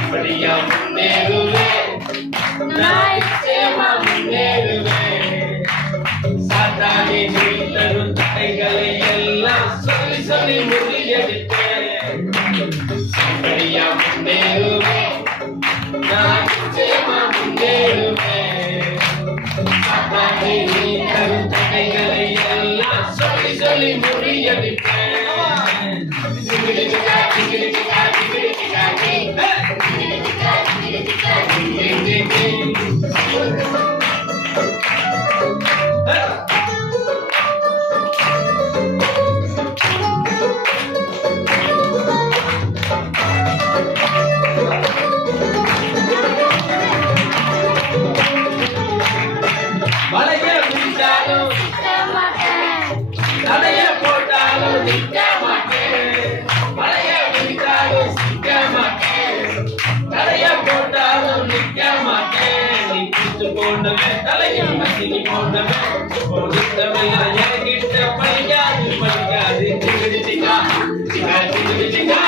அப்படியா முன்னேறுவேன் நான் நிச்சயமா முன்னேறுவேன். சாத்தானே நீ தரும் தடைகளை எல்லாம் சொல்லி சொல்லி முறியடிப்பேன். அப்படியா முன்னேறுவேன் நான் நிச்சயமா முன்னேறுவேன். சாத்தானே நீ தரும் தடைகளை எல்லாம் சொல்லி சொல்லி முறியடிப்பேன். மலைய முடிச்சாலும் தலைய போட்டாலும் நிற்க மாட்டேன். மலைய முடிச்சாலும் சிக்க மாட்டேன். தலைய போட்டாலும் நிற்க மாட்டேன். நீ பிடிச்சு போனவன் தலையில் மசினி போனவன் கொடுத்தவன் என்கிட்ட பழிக்காது பழிக்காது. சிக்கா சிக்கா சிக்கா சிக்கா